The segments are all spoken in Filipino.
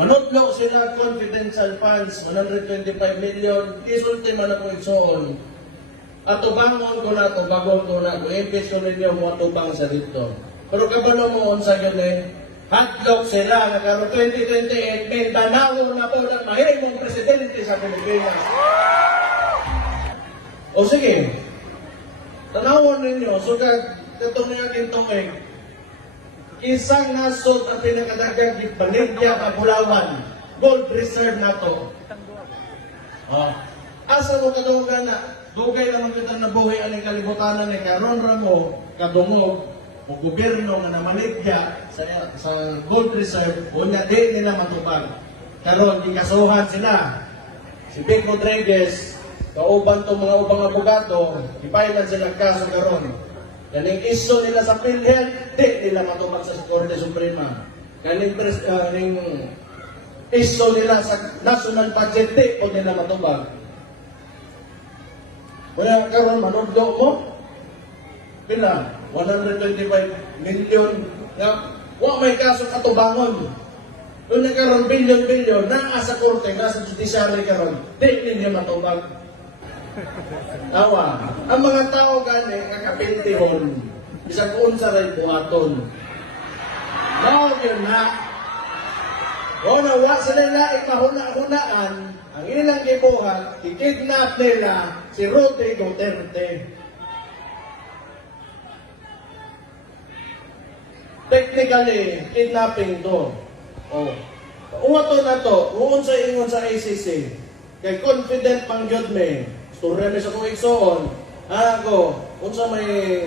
Manudlo sila confidential funds, 125 million, isulti man ako igsoon. At tubangon ko na, tubangon ko na, kung impis ko ninyo mo tubang sa dito. Pero kabalo mo sa yun hotdog sila, nagkaroon 2028, Mindanao na po ng mahimong presidente sa Pilipinas. O sige, tanawon ninyo, so katong nga kintong isang nasod ang pinakadagang Baligya, Kabulawan, gold reserve na to. Asa mo kadungog na, dugay naman kita nabuhay aning kalibutanan ni karon ramo, kadungog, o gobyerno nga namaligya sa gold reserve, unya di nila matubag. Karon gikasuhan sila. Si Vic Rodriguez, kauban tong mga ubang abogado, ipailan sila kaso karon. Kaning iso nila sa PhilHealth, di nila matubag sa Korte Suprema. Kaning iso nila sa national budget, di po nila matubag. Kaya karon manugdo mo, pila? 125 million nga wa may kaso katubangon. Kung nagkaroon bilyon-bilyon, naa sa korte, nasa judiciary karon, di ninyo matubag. Tawa. Ang mga tao gani, kakapintihon, isang unsa rin buhaton. No, yun na. O nawa sila na ikahuna-hunaan, ang ilang gibuhat, ikidnap nila si Rudy Duterte. Technically, kidnapping to. Uwato na to, uon sa ingon sa ICC. Kay confident pang gyud me. Storya mi sa kong igsoon. Ako, unsa may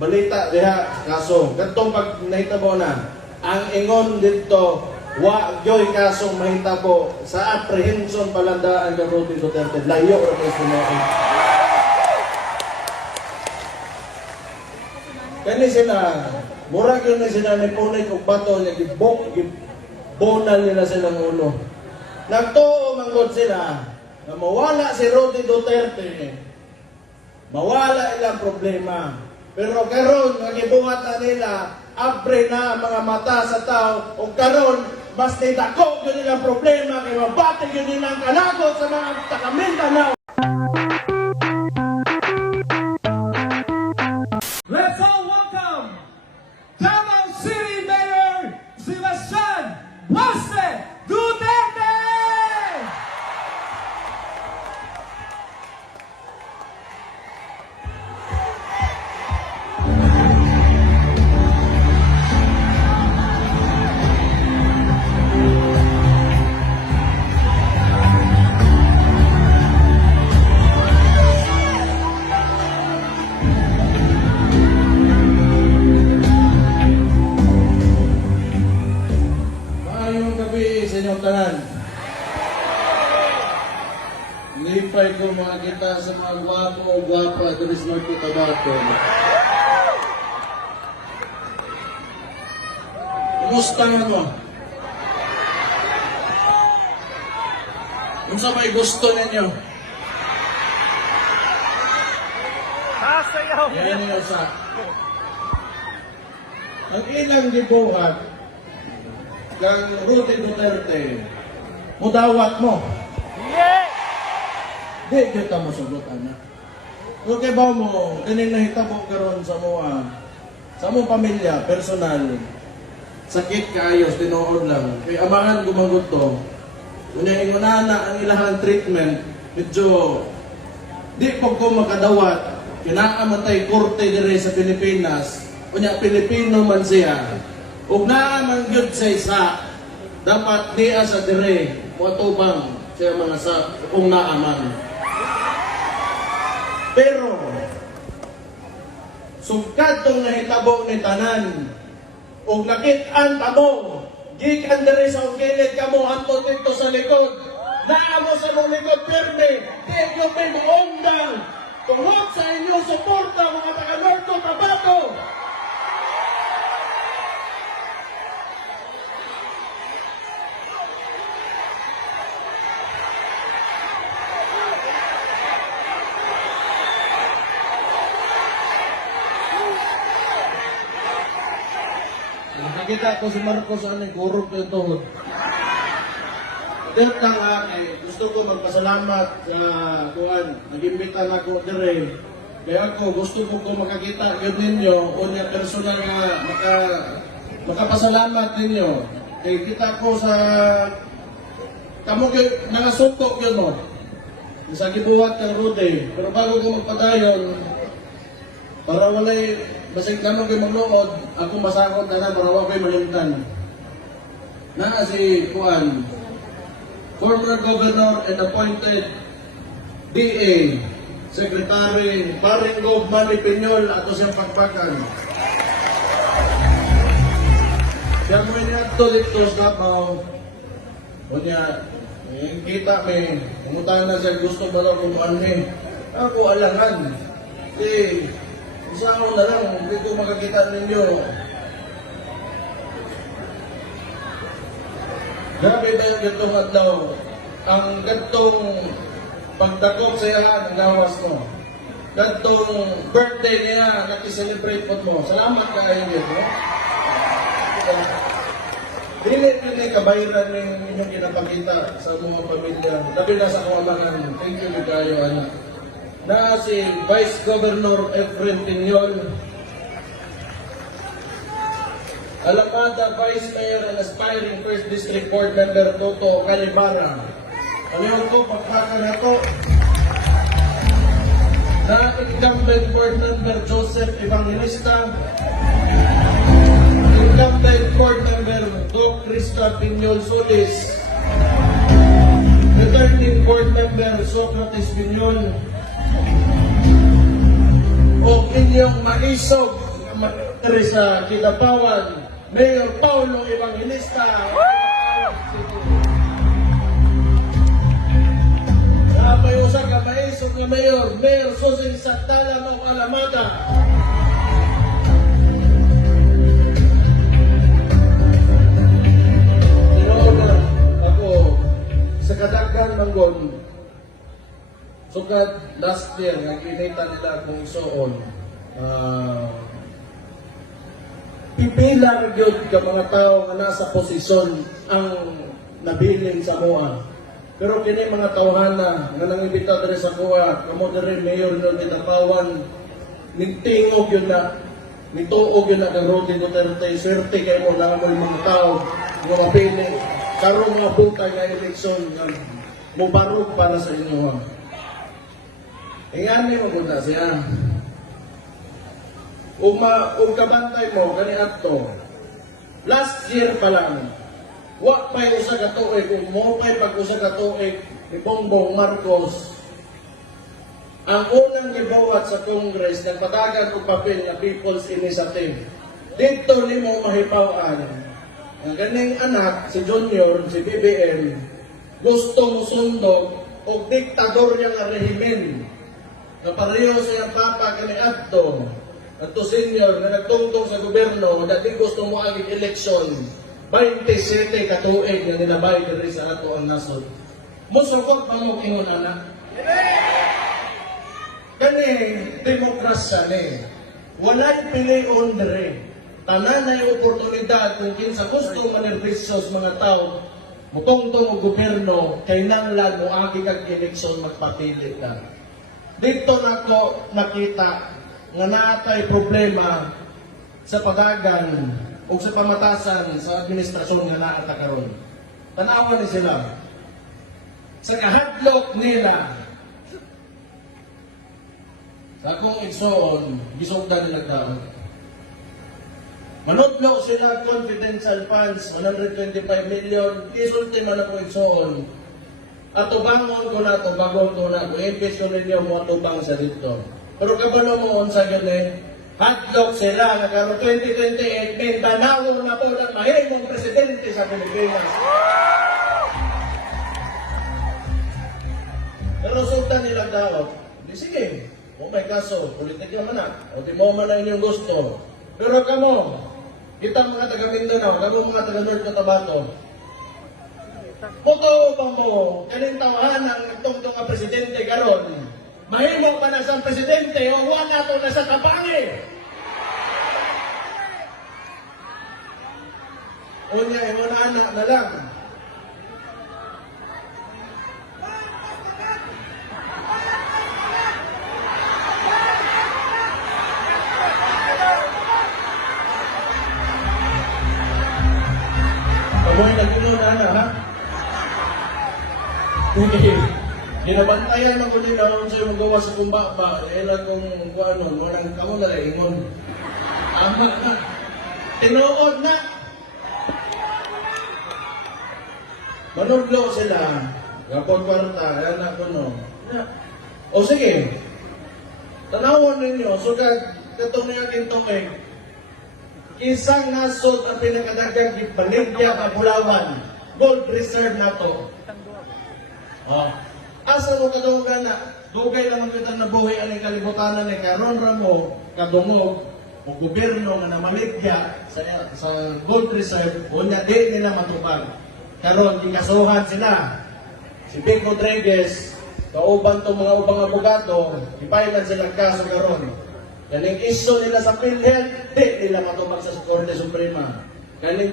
balita diha kaso. Kadtong pag nahitabo na, ang ingon dito, wa gyoy kasong mahitabo sa apprehension palandaan kay Rudy Duterte. Layo ra kay sunoy. Kani sila, murag yun na sila ni punay kong bato niya, gibonal nila silang ulo. Nagtuo manggod sila na mawala si Rudy Duterte, mawala ilang problema. Pero karon nagibuhat na nila, abre na ang mga mata sa tao, o karon mas nitako yun nilang problema, kaya mabating yun nilang kanagot sa mga taga-Mindanao. Let's all welcome Davao City Mayor Sebastian Waste Duterte! Nilipay ko makakita sa mga gwapo o gwapa at North Cotabato. Kumusta mo? Kung sa may gusto ninyo? Yan yung sa. Ang ilang gibuhat kang Rudy Duterte, mudawat mo. Di, kita mo sugot, anak. Okay ba mo, kaning nahitabo karon sa mong pamilya, personal, sakit kaayos, tinuod lang. Kay amahan gumagot to, unya ingunana ang ilahang treatment, medyo, di po ko makadawat, kinaamatay korte dire sa Pilipinas, unya Pilipino man siya, ug naa man gyud sa isa, dapat diya sa dire, muatubang siya mga sa kung naaman. Pero, sugkad tong nahitabo ni tanan, ug nakit-an tamo, gikan diri sa kilid kamo hantod dito sa likod, naa mo sa mong likod pirme, di yung may maundang, tungod sa inyong suporta mga taga-North Cotabato. makita ko si Marcos ano, gurog yung tuhod. Dito lang gusto ko magpasalamat sa kuan. Nag-imbita na ako dire. Kaya ako gusto ko makakita yun ninyo o niya personal nga makapasalamat ninyo. Kaya kita ko sa kamo nangasuntok yun mo. Sa gibuhat ng Rude. Pero bago ko magpadayon, para walay basig kamo kayo magluod, ako masakot na para wala ko'y malimtan. Na si Juan, former governor and appointed DA, Secretary Paring Gov Manny Peñol ato siyang pagpakan. Siya mo inadto dito sa Davao. Kunya, kita may pumunta na siya gusto ba daw kumuan ni. Ako alangan. Isa ako na lang, hindi ko makakita ninyo. Grabe ba yung gantong adlaw? Ang gantong pagdakop sa iya, ang gawas mo. Gantong birthday niya, nakiselebrate mo. Salamat ka kayo dito. Dili kabayaran ng inyong kinapakita sa mga pamilya. Labi na sa kawamangan. Thank you kayo, anak. Na si Vice Governor Efren Piñol, Alamada Vice Mayor and aspiring First District Board Member Toto Calibara. Aliyon ko, pagpaka na to. Na incumbent Board Member Joseph Evangelista, incumbent Board Member Doc Crista Piñol Solis, returning Board Member Socrates Piñol, o inyong maisog sa Kidapawan, Mayor Paulo Evangelista. Napayusa ka maisog na Mayor Susin Santala Mau Alamada. Ako, sa kadaghan manggon, sugad last year, nag-inita nila akong isuon. Pipila yun ka mga tao na nasa posisyon ang nabiling sa mua. Pero kini mga tawhana nga nangibita diri sa kuha, kamo diri mayor ng Kidapawan, nigtingog yun na, nituog yun na kang Rodrigo Duterte, swerte kayo mo lang mo yung mga tao, mga mapili, karoon mga buta nga eleksyon, mubarog para sa inyo. Ingani mo na siya. Ug kabantay mo kani adto. Last year pa lang. Wa pay usa ka tuig ug mo pay pag usa ka tuig ni Bongbong Marcos. Ang unang gibuhat sa Congress nagpatagan og papel nga People's Initiative. Dito nimo mahibaw-an. Ang ganing anak si Junior, si BBM, gusto mo sundog og diktadorya nga rehimen. Kapareho sa iyang papa kani adto. Adto senior na nagtungtong sa gobyerno dati gusto mo ang eleksyon 27 ka tuig nga nilabay diri sa ato ang nasod. Musukot pa mo ingon anak. Kani demokrasya ni. Walay pilion diri. Tanan na oportunidad kung kinsa gusto manerbisyo sa mga tao mutungtong og gobyerno kay nanglan mo agi kag eleksyon magpapili ka. Dito nako nakita nga naatay problema sa padagan o sa pamatasan sa administrasyon nga naata karon. Tanawan ni sila. Sa kahadlok nila, sa akong igsoon, gisugdan nila daon. Manudlo sila confidential funds, 125 million, isulti man akong igsoon. At tubangon ko na ito, bagon ko na ito, impis ko ninyo mo tubang sa dito. Pero kabalo mo sa ganin, hotdog sila, nagkaroon 2028, may banawon na po ng mahimong presidente sa Pilipinas. Pero sultan nilang daot, di sige, kung may kaso, politik naman na, o di mo man ang inyong gusto. Pero kamo, kitang mga taga Mindanao, kamo mga taga North Cotabato, Puto ba mo, kaning tawahan ng tungtong nga presidente karon, mahimo pa na sa presidente o wala to na sa kabangi. Unya, yung anak na lang. Amoy nagtunod, anak, ha? Okay. Ginabantayan man ko din na kung sa'yo magawa sa kumba pa. Kaya kung ano, walang kamo na ingon. Tama na. Tinuod na. Manudlo sila. Gapon kwarta. Anak ko no. O sige. Tanawon ninyo. So katong niya kintong isang nasod ang pinakadagang ipaligya ka Bulawan. Gold reserve na to. Oh. Asa mo kadungog na, dugay naman kita nabuhay ang kalibutanan ni karon ra mo kadungog o gobyerno nga namaligya sa gold reserve unya di nila matubag. Karon gikasuhan sila. Si Vic Rodriguez, kauban to mga ubang abogado, ipailan sila kaso karon. Kaning iso nila sa PhilHealth, di nila matubag sa Korte Suprema. Kaning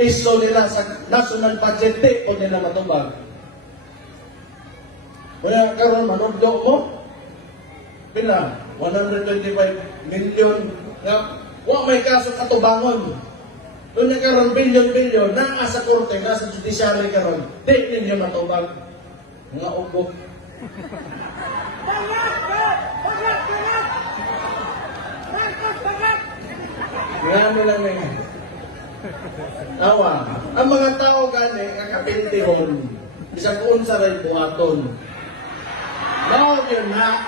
iso nila sa national budget, di o nila matubag. Kaya karon manugdo mo, pila? 125 million nga, wa may kaso katubangon. Kung nagkaroon bilyon-bilyon, naa sa korte, nasa judiciary karon, di ninyo matubag. Mga ubo. Ngayon lang eh. Tawa. Ang mga tao gani, kakapintihon, isang unsa rin buhaton. No, yun na.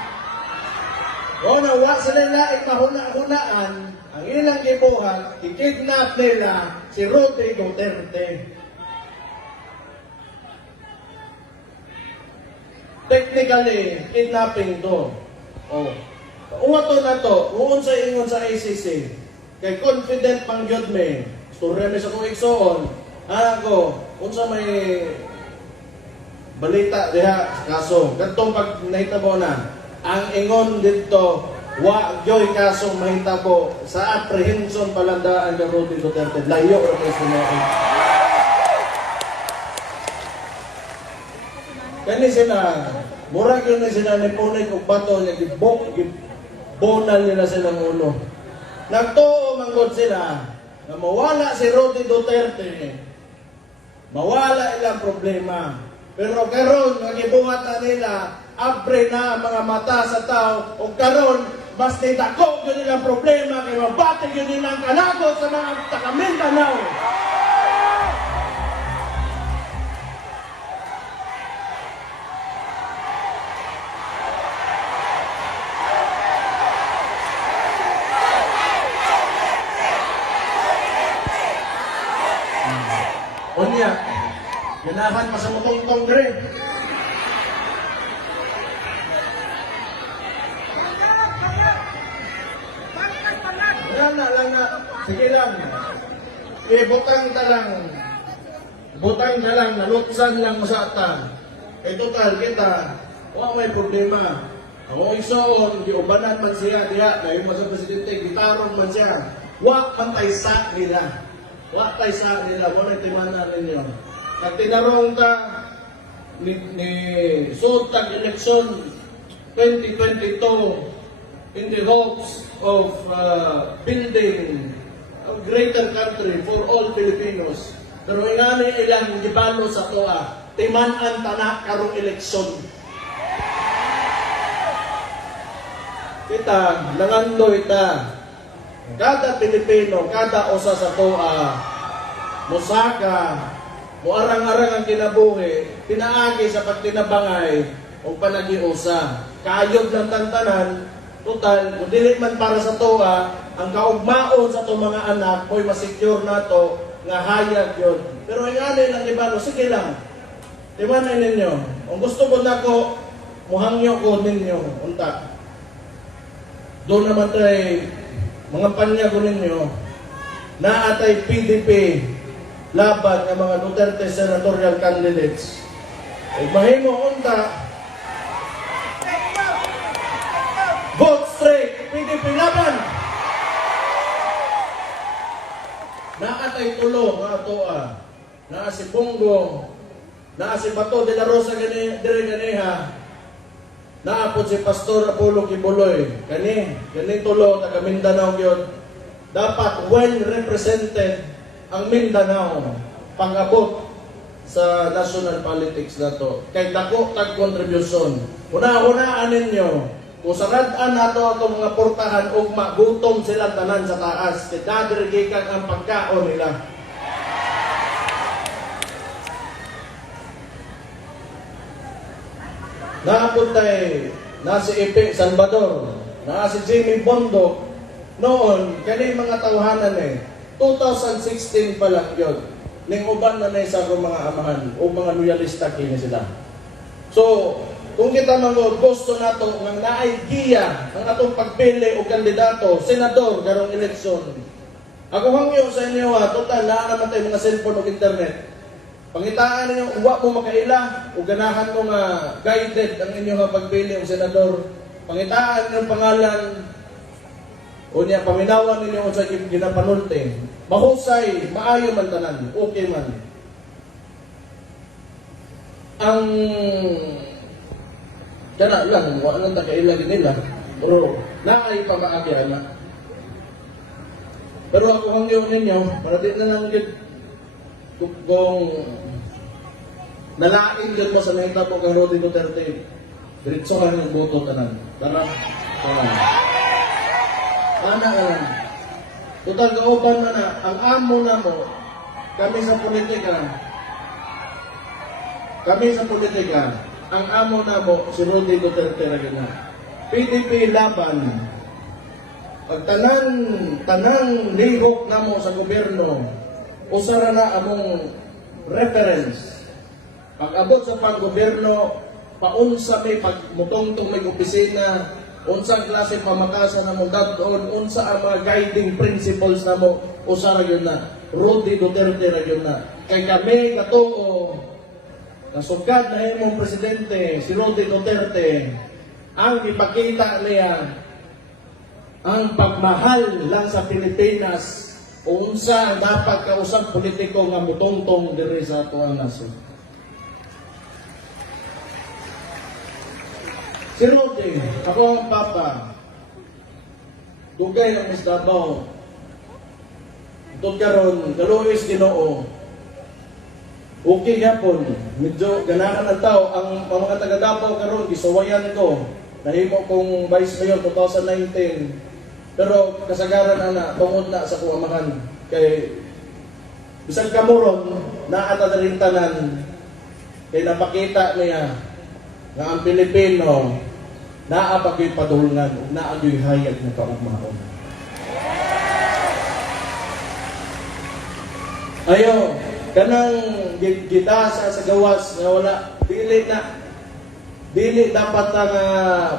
O nawa sila na ikahuna-hunaan, ang ilang gibuhat, ikidnap nila si Rudy Duterte. Technically, kidnapping to. O. Uwato na to, uon sa ingon sa ICC. Kay confident pang yun me. Storya mi sa kong iksoon. Ako, unsa may balita diha kaso kadtong pag nahitabo na ang ingon dito wa joy kaso mahitabo sa apprehension palandaan ni Rudy Duterte layo ra kay sunoy kani sila murag yun na sila ni punay kog bato niya gibonal nila silang ulo nagtuo manggod sila na mawala si Rudy Duterte mawala ilang problema. Pero karon nagibuhat na nila, abre na ang mga mata sa tao, o karon mas nitako yun nilang problema, kaya mabating yun nilang kalagot sa mga taga-Mindanao. Unya, ganahan pa sa motong kongre. Wala na lang na. Sige lang. Butang ta lang, nalutsan lang masata. Total kita, wala may problema. Ako isoon, giubanan man siya, diha, dahil mo sa presidente, gitarong man siya. Wa pantay sa nila. Wa tay sa nila, wala timanan ninyo. At tinarong ta ni Sultan election 2022 in the hopes of building a greater country for all Filipinos. Pero ingani ilang gibalo sa toa, timan-an tanak karong eleksyon. Kita, nangandoy ta. Kada Pilipino, kada usa sa toa, musaka, muarang-arang ang kinabuhi, pinaagi sa pagtinabangay o panagiusa. Kaayod lang tantanan, total, kung dili man para sa toa, ang kaugmaon sa itong mga anak, mo'y masecure na to, nga hayag yun. Pero ang anay lang ibalo, sige lang. Timanay ninyo. Kung gusto ko na ko, muhangyo ko ninyo. Unta. Doon naman tayo, mga panya ko ninyo, na atay PDP, laban ng mga Duterte senatorial candidates. Mahimo unta, vote straight, PDP laban! naatay tulo nga toa. Naa si Bongo, naa si Bato de la Rosa dire ganiha. Naa po si Pastor Apollo Kibuloy. Kani tulo taga Mindanao gyud. Dapat well represented ang Mindanao pag-abot sa national politics na to. Kay dako tag contribution. Una-unaan ninyo, kung sarad-an nato itong mga portahan ug magutom sila tanan sa taas, kay dadirigikan ang pagkaon nila. Naapuntay na si Ipe Salvador, na si Jimmy Bondok, noon, kani mga tawhanan 2016 pa lang yun. Ning uban na sa mga amahan o mga loyalista kini sila. So, kung kita mga gusto nato ng naidea ang atong pagpili o kandidato, senador, karong eleksyon. Ako hangyo sa inyo total na naman tayo mga cellphone o internet. Pangitaan ninyo, uwa mo makaila o ganahan mo nga guided ang inyong pagpili o senador. Pangitaan ninyo pangalan o niya, paminawan ninyo sa ginapanulting. Mahusay, maayo man tanan, okay man. Ang kana lang, wala nang takailan nila. Pero naay pa maagya na. Pero ako hangyo ninyo, para di na lang yun, kung nalain yun mo sa nakita mo kang Rodrigo Duterte, diretso ka ng boto tanan. Tara, ana ka lang. Total kauban na ang amo na mo, kami sa politika, ang amo na mo, si Rudy Duterte na. PDP laban, pag tanang lihok na mo sa gobyerno, usara na among reference. Pag abot sa pang-gobyerno, paunsa may pagmutong-tong may opisina, unsa klase pamakasan na mo dadon, unsa ang mga guiding principles na mo, usara yun na. Rudy Duterte na yun na. Kay kami katuo, nasugad na imong presidente, si Rudy Duterte, ang ipakita niya, ang pagmahal lang sa Pilipinas, unsa dapat kausap politiko nga mutongtong diri sa atuang nasod. Si Rudy, ako ang papa, dugay ang Misdabaw, ito karon, Galuis Ginoo, okay yapon, medyo ganahan ang tao, ang mga taga-Davao karon, gisuwayan ko, nahimo kong Vice Mayor 2019, pero kasagaran ana, tungod na sa kuamahan, kay bisag kamuron, naata na rin tanan, kay napakita niya, nga ang Pilipino, naapagyo'y padulngan, naagyo'y hayag na kaugmaon. Ayo, kanang gitasa sa gawas nga wala, dili dapat na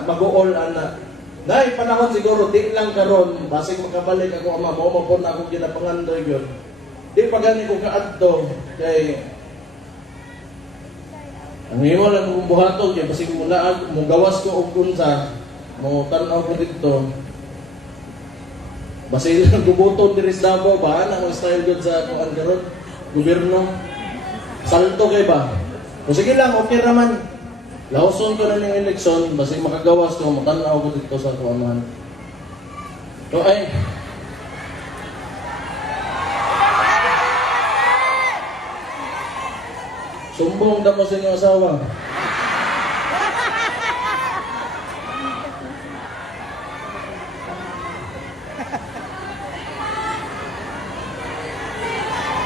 mag-uol ana. Dahil panahon siguro, di lang karon, basig makabalik ako ama, maumapon na akong ginapangandoy yun. Di pa gani ko kaadto, kay ang imo lang kong buhatog, kaya basig mula mong gawas ko og kunsa, mo tanaw ko dito. Basig lang gubuton diri sa Davao, ba ang style good sa kuan karon, gobyerno. Salto kay ba? O sige lang, okay raman. Lauson ko na ng eleksyon, basig makagawas ko, mo tanaw ko dito sa kuan. So ay sumbong na mo sa inyong asawa.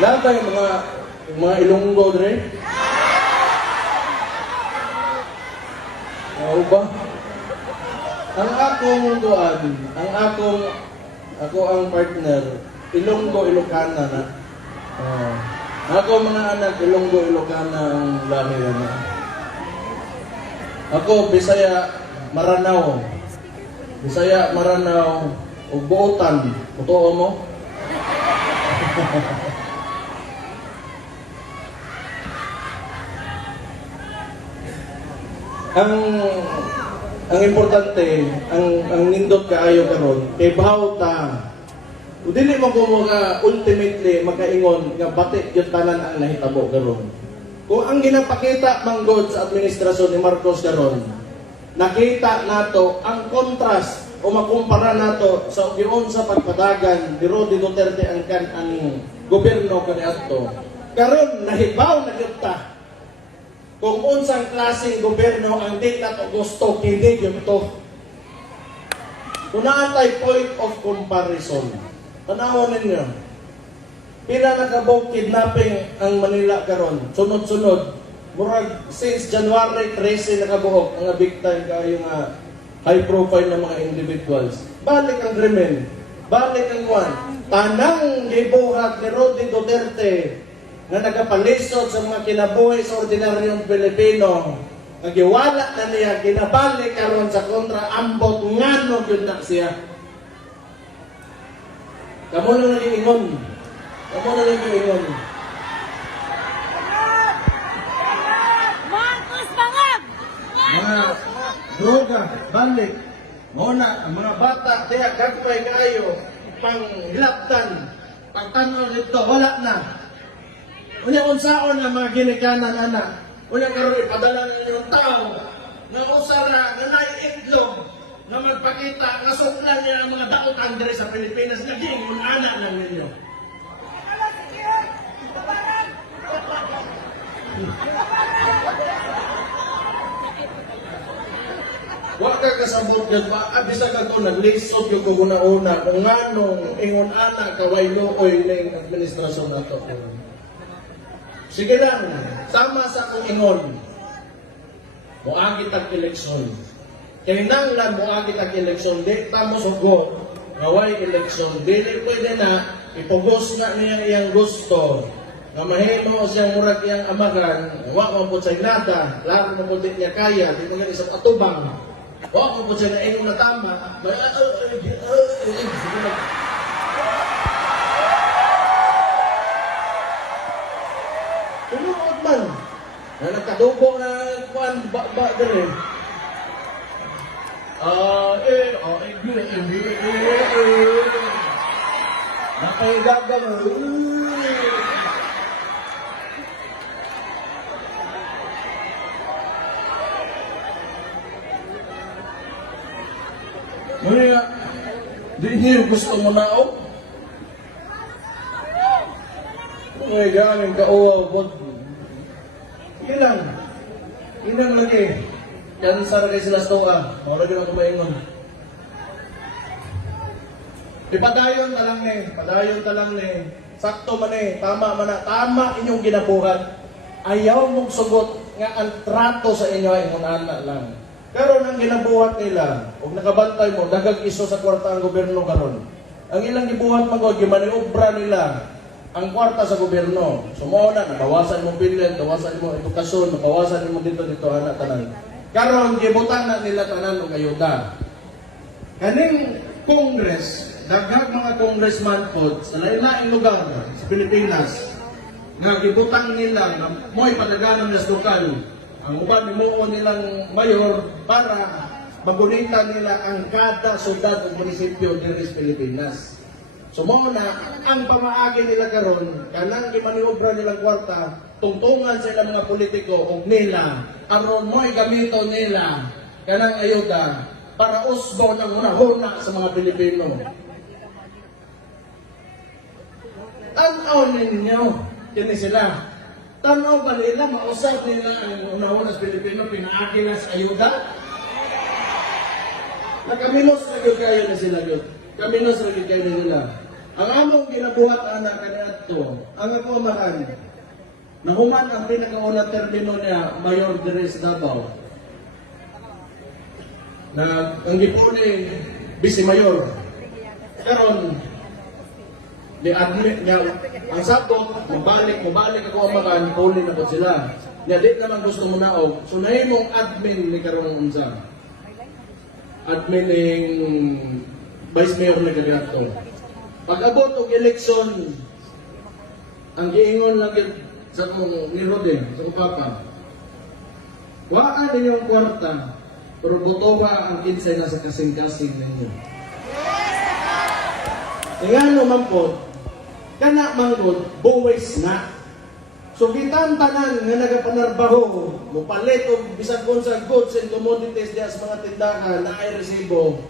Lahat tayo mga Ilonggo dre. Oo ba? Ang akong duan, ako ang partner, Ilonggo, Ilocana na. Ako mga anak, Ilonggo, Ilocana ang lahi na. Ako, Bisaya, Maranao. Bisaya, Maranao, o Buotan. Totoo mo? ang importante, ang nindot kaayo karon kay bawta Kung dili mo ko mga ultimately makaingon nga batik yung tanan ang nahitabo karon. Kung ang ginapakita manggod sa administrasyon ni Marcos karon, nakita nato ang kontrast o makumpara nato sa giyon sa pagpadagan ni Roddy Duterte ang gobyerno kaniadto. Karon nahibaw na gyud ta kung unsang klaseng gobyerno ang di nato gusto kini gyud to. Kung naatay point of comparison, tanawon ninyo, pila nakabog kidnapping ang Manila karon, sunod-sunod, murag since January 13 nakabuhok ang big time kayo nga high profile na mga individuals. Balik ang krimen, balik ang kwan. Tanang gibuhat ni Roddy Duterte na nagapalisod sa mga kinabuhi sa ordinaryong Pilipino, nagiwala na niya, ginabalik karon sa kontra ambot ngano gyud na siya. Kamu na nag-iingon. Kamu na nag-iingon. Marcos Bangag! Mga droga, balik. Muna, ang mga bata, kaya gagpay kayo, panghilaptan, pagtanaw nito, wala na. Unya unsaon ang mga ginikanan, anak. Unya karon ipadala na yung tao, na usara, na naiitlog, na magpakita, na suklan niya ang mga daot andre sa Pilipinas, naging yung anak lang ninyo. Wa ka kasabot yan ba? Abisa ka ko, naglisod yung kuguna-una kung nganong ingon anak kaway looy na yung administrasyon na to. Sige lang, sama sa akong ingon. Muagi tag-eleksyon. Kinanglan muagi tag-eleksyon. Di tamo sugo, kaway eleksyon. Dili pwede na, ipugos nga niya iyang gusto. Na mahimo siyang murag iyang amagan, wa mo po sa nada, lalo mo po di niya kaya, di mo nga isang atubang. Wa mo po siya na inong na tama, Tuluod man. Na nagkadugo na kuan ba dire. Napaigagan. Ngunit, di niyo gusto mo na o? Ay, galing kauwaw po. Ilang lagi. Kansar kay sila stoa. Mawala ka na kumaingon. Ipadayon ta lang ni. Sakto man tama man na. Tama inyong ginabuhat. Ayaw mong sugot nga ang trato sa inyo ay anak lang. Pero nang ginabuhat nila, kung nakabantay mo, dagag iso sa kwarta ang gobyerno karon. Ang ilang gibuhat magod, gimaniobra nila ang kwarta sa gobyerno. Sumuna, nabawasan mo bilyan, nabawasan mo edukasyon, nabawasan mo dito, anak tanan. Karon gibutan na nila tanan og ayuda. Kaning Congress, daghang mga congressman po sa lain-lain lugar sa Pilipinas, nga gibutang nila na mo'y padaganan ng lokal. Ang uban mo nilang mayor para magunita nila ang kada syudad o munisipyo diri sa Pilipinas. So mo na ang pamaagi nila karon kanang gimaniobra nilang kwarta tungtungan sa ilang mga politiko og nila aron mo'y gamito nila kanang ayuda para usbo ng hunahuna sa mga Pilipino. Tanaw ninyo kini sila. Tanaw ba nila, mausap nila ang unahon sa Pilipino, pinaaki na sa ayuda? Nakaminos na yun kayo na sila yun. Kaminos na yun kayo na nila. Ang among ginabuhat anak kaniadto, ang ako makan, nahuman ang pinakaunang termino niya, Mayor Dres Davao. Na ang gipuli, Vice Mayor. Karon, ni-admit niya, ang sagot, mabalik ako ang makan, puli na po sila. Niya, di naman gusto mo naog. So, nahimong admin ni Karong Unsa. Admin ng Vice Mayor na Gagato. Pag-abot og eleksyon, ang giingon lang yun sa mong ni Rodin, sa upapa. Waan ninyong kwarta, pero boto ba ang kinsay na sa kasing-kasing ninyo? Ingano man po, kana manggod, buwis na. So gitan tanan nga nagapanarbaho, mupalit og bisag unsa goods and commodities diya sa mga tindahan na ay resibo,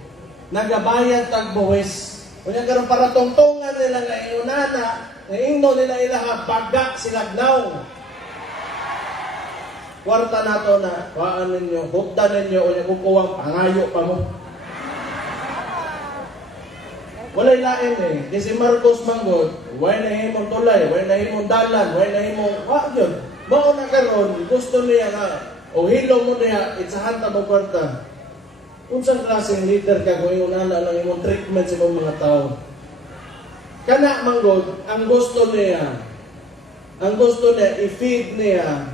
nagabayad tag buwis. Kunya karon para tungtungan nila nga inunana, nga ingno nila ilaha baga silagnaw. Kwarta nato na, waan ninyo, hukdan ninyo, o yung kukuwang pangayo pa mo. Walay lain eh. Di si Marcos manggod, way na himong tulay, way na himong dalan, way na himong, yun. Mao na karon, gusto niya nga, o hilo mo niya, itsahan ta mo kwarta. Unsang klaseng leader ka kung yung nana ng imong treatment sa mga tao. Kana manggod, ang gusto niya, i-feed niya,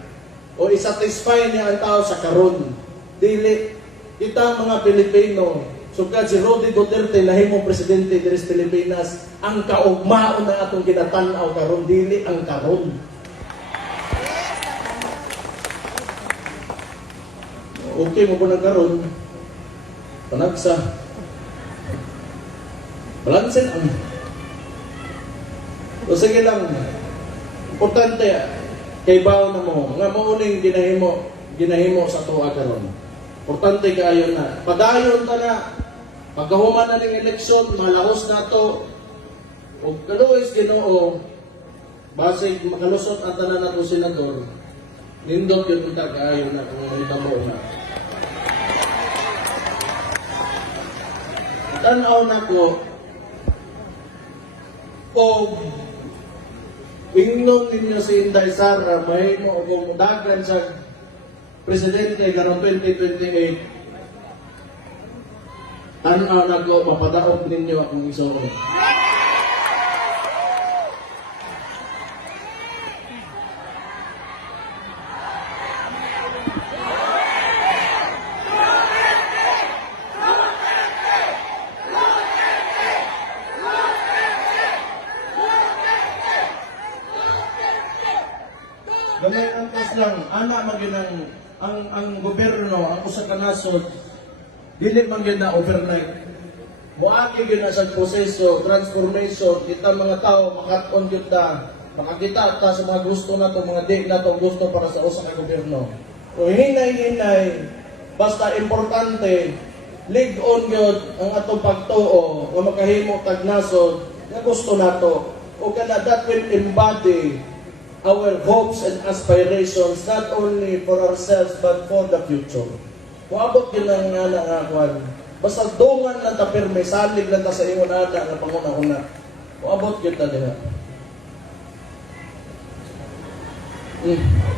o isatisfy niya ang tao sa karon. Dili, kita mga Pilipino, sugad si Roddy Duterte nahimong presidente diri sa Pilipinas, ang kaugmaon na atong kinatan-aw karon, dili ang karon. Okay mo po ng karon, panagsa, balansin ang. O sige lang, importante, kay bawo na mo, nga mauling ginahimo sa tuwa karon. Importante kaayo na. Padayon ta na. Pagkahuman na ng eleksyon, malahos na to. O kaluwis Ginoo, basig makalusot ang tanan nato senador. Nindot yun ta kaayo na kung nitabo na. Tanaw na ko o ingnon ninyo si Inday Sara, may mo kung dagan sa presidente karong 2028. Tanaw na ko, mapadaog ninyo akong isuon. Ganay ang kas lang, ana maginang ang gobyerno, ang usa ka nasod, dili man gyud na overnight. Moagi gyud na sa proseso, transformation, kita mga tao makat-on gyud ta, makakita ta sa mga gusto nato, mga di nato gusto para sa usa ka gobyerno. O hinay-hinay, basta importante, lig-on gyud ang atong pagtuo nga makahimo tag nasod nga gusto nato. O kana that will embody our hopes and aspirations, not only for ourselves, but for the future. Kuabot yun ang nanangakuan. Basta dungan lang ta pirme, salig lang ta sa ingon ada na panguna-una. Kuabot yun ta diha.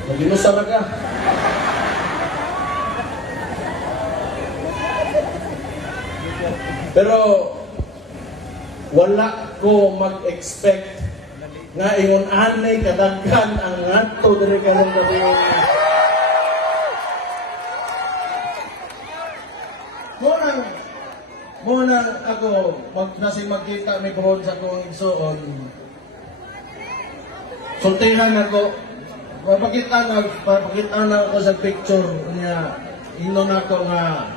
Naginusa na ka. Pero, wala ko mag-expect nga ingon anay kadaghan ang ngadto diri karong gabi. Muna ako magkita mi buhon sa kong igsuon. Sultihan ako. Papakita na ako sa picture niya. Inon ako nga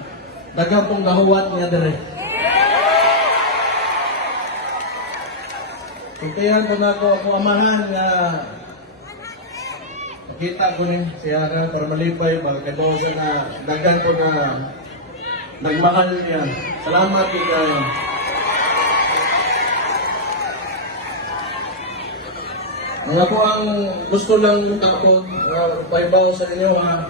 daghang pong gahuwat niya diri. Sultihan ko na ako amahan nga makita ko ni siya ka para malipay, magkadaw siya na daghan ko na nagmahal niya. Salamat kayo. Mga po ang gusto lang tapon, paibaw sa inyo ha.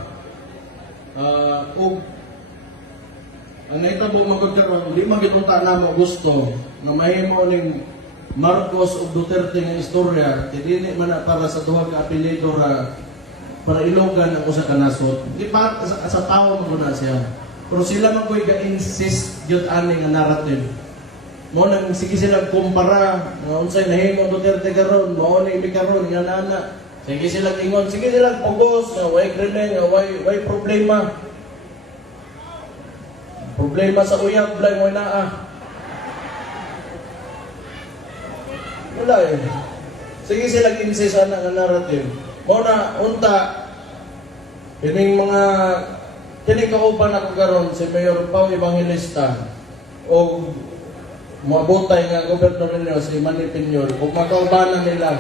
Ang naitabo magkakaroon, hindi magkitunta na mo gusto na mahimo ning Marcos o Duterte ng istorya, hindi man na para sa duha ka apelido para ilogan ang usa ka nasod. Hindi pa sa tao mo na siya. Pero sila man ko'y ga-insist yun ani nga narrative. Mo nang sige sila kumpara, nga unsay nahimo Duterte karon, mao ni karon nga nana. Sige sila ingon, sige sila pugos, nga way krimen, nga way problema. Problema sa uyab blay mo naa. Wala eh. Sige sila insist ana nga narrative. Mo na unta kining mga kini kauban ako karon si Mayor Pao Evangelista o Muabotay nga gobernador ninyo si Manny Peñol, kung makaubanan nila.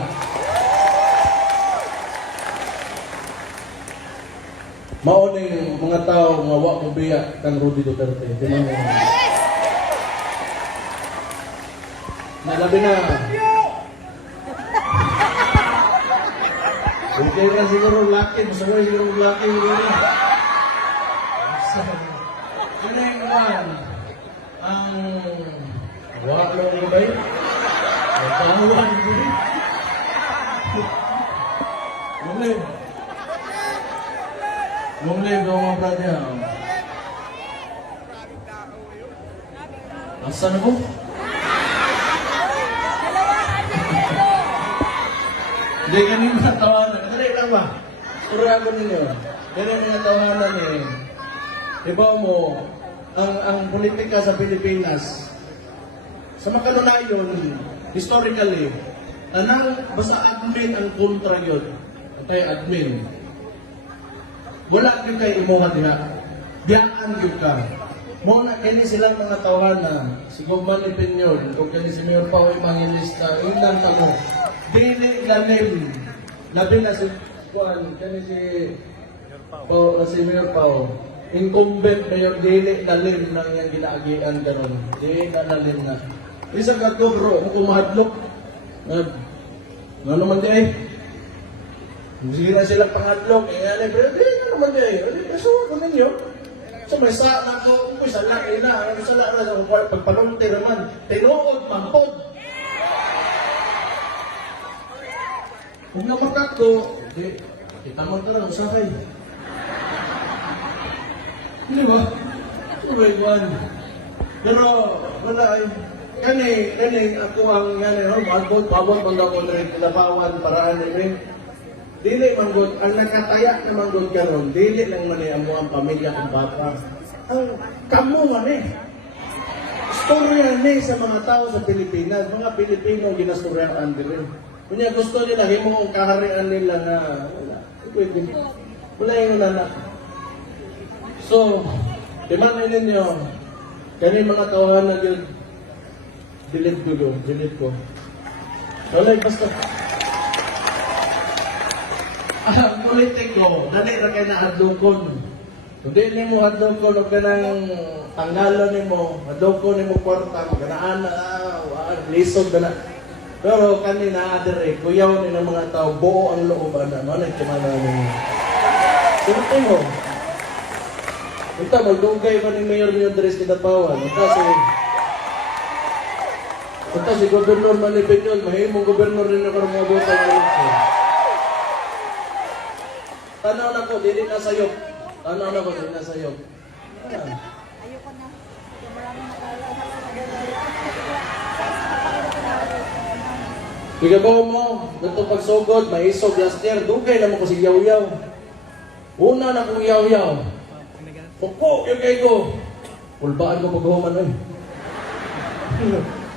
Mauning mga tao nga wa mo biya kang Rudy Duterte. Tinan mo. Nalabi na. Okay na siguro laki, masaway siguro laki. Ano yung naman? Ang wala lang ko ba yun? Nagkahulan ko yun. Munglim. Munglim daw mga brother. Asan ako? Hindi kanina natawanan. Kadali lang ba? Puro ako ninyo. Kanina natawanan eh. Diba mo, ang politika sa Pilipinas, sa makanunayon, historically, tanang basta admin ang kontra yun. Kaya admin. Wala yung kay imuha diha. Biyaan yung ka. Muna kini silang mga tawanan, si Manny Peñol, o kini si Mayor Pao Evangelista, ilang tanong. Dili lalim. Labi na si Juan, kani si Mayor Pao. Incumbent Mayor dili lalim nang yang ginaagian ganon. Dili na lalim na. Isa ka bro, kung mahadlok. Nga naman di ay. Sige na sila panghadlok. Pero di na naman di ay. So, kung ninyo. So, may sa na ko. May sala na. May sala na. Pagpalunti naman. Tinuod, mampod. Kung namakat ko, di, kita mo ito lang, sakay. Hindi ba? Ano ba yung pero, wala ay, kani, ako ang yan, magbod, pabot, banda ko na rin, kinabawan, paraan rin. Dili manggod, ang nakataya na manggod karon, dili lang man ang mga pamilya kong bata. Ang kamo man eh. Storya ni sa mga tao sa Pilipinas, mga Pilipino ginastoryaan din. Kunya gusto nila himo ang kaharian nila na wala. Pwede. Wala yung nanak. So, timanin ninyo, kani mga tawanan yun, delete ko. Wala, basta. Ang politiko, dali na kayo na hadlokon. Kung di mo hadlokon, o ka nang tanggalon ni mo, hadlokon ni mo kwarta, maganaan na, lisod na na. Pero kanina, adere, kuyaw ni ng mga tao, buo ang loob, ano, nagkamana mo. Sunod mo. Ito, magdugay pa ni Mayor niyo Andres Kinabawan. Ito si Gobernador Manny Peñol, mahimong gobernador rin ako ng mga botang eleksyon. Tanaw na ko, dili na sayop. Tanaw na ko, dili na sayop. Ayoko na. Maraming Igabaw mo, dito pagsugod, maisog last year, dugay na mo ko si Yaw-Yaw. Una na kong Yaw-Yaw. Puko, yung kay ko. Ulbaan ko paghuman ay.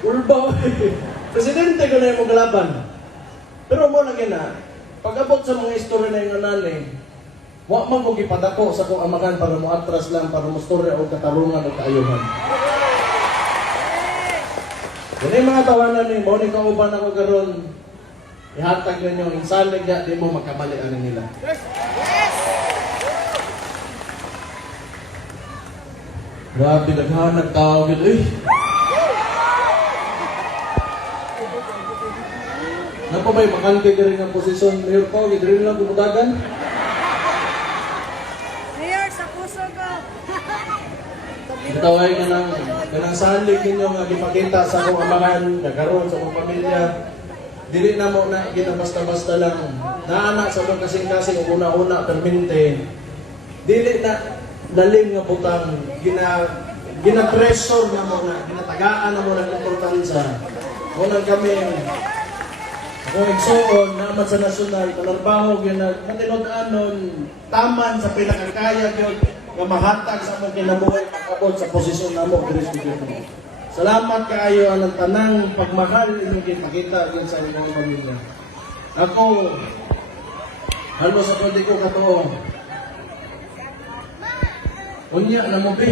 Ulba ay. Presidente ko na yung maglaban. Pero mo na gina, pag-abot sa mga istorya na yung anali, wak man kong ipadako sa kong amakan para mo atras lang, para mo storya o katarungan o kaayuhan. Kung yung mga tawanan ni mo, ni kauban ako garon, ihatag ninyo, insalig na, di mo magkamalian nila. Grabe, naghanag tao yun. Eh! Napa ba'y makalkay ka rin ang posisyon, Mayor Pao, hindi rin lang bumudagan? Mayor, sa puso ko. Itaway ka ng salig ninyo nga gipakita sa akong amahan, nagkaroon sa akong pamilya. Dili na mo na basta-basta lang. Naanak sa mga kasing-kasing una-una, perminte. Dili na lalim nga butang, gina-pressure na mo na, ginatagaan na mo ng importansya. Unang kami, ako igsoon, naman sa nasyonal, panarbaho, matinod-anon, taman sa pinakakaya, nga mahatag sa mong kinabuhay, makabot sa posisyon na mo, salamat kaayo ang tanang pagmahal inyong kita din sa inyong pamilya. Ako, halos sa pwede ko katoo, unya na mo, be.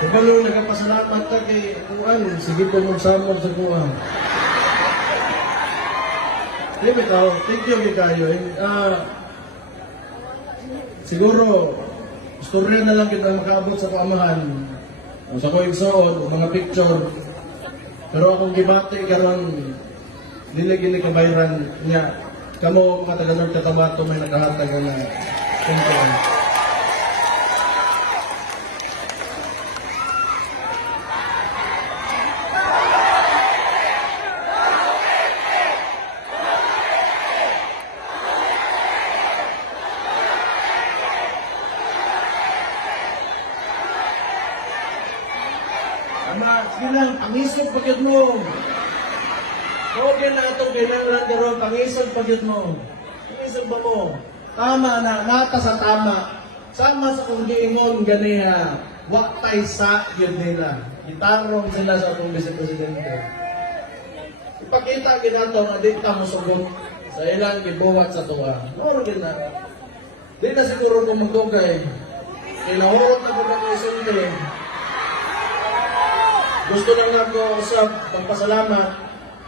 Kabalo nagpasalamat ka kay Kuan, sige po magsamol sa Kuan. Di bitaw, thank you kayo. Siguro istorya na lang kita makaabot sa paamahan. O sa ko igsoon, mga picture. Pero akong gibati karon dili kabayran niya. Kamo mga taga North Cotabato may nakahatag na tungkol. Ama, sige lang, pangisog pagod mo. Okay na itong kailangan karon, pangisog pagod mo. Pangisog ba mo? Tama na, nata sa tama. Sama sa kung giingon ganiha, waktay sa yun nila. Gitarong sila sa akong vice-presidente. Ipakita ginato nga di ka mo sugot sa ilang gibuhat sa tuwa. Moro gina. Di na siguro kung magdugay. Kinahurot na kung mag-isunti. Gusto lang ako sa pagpasalamat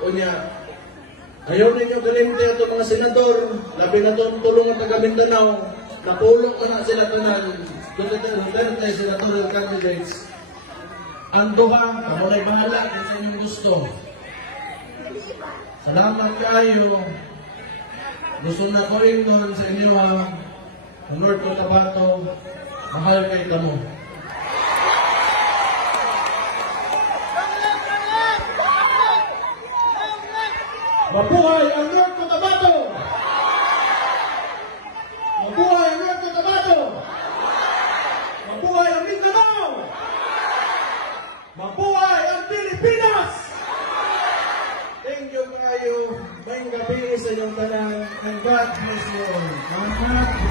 o niya. Ayaw ninyo galimti ato mga senador, labi na itong tulungan taga Mindanao, napulok na sila tanan, Duterte senatorial candidates. Ang duha, kamo na'y bahala kung sa inyong gusto. Salamat kayo. Gusto na ko rin doon sa inyo ha. North Cotabato, mahal kay kamo. Mabuhay ang North Cotabato! Mabuhay ang North Cotabato! Mabuhay ang Mindanao! Mabuhay ang Pilipinas! Thank you kayo. May gabi sa inyong tanan. And God bless you all. Salamat.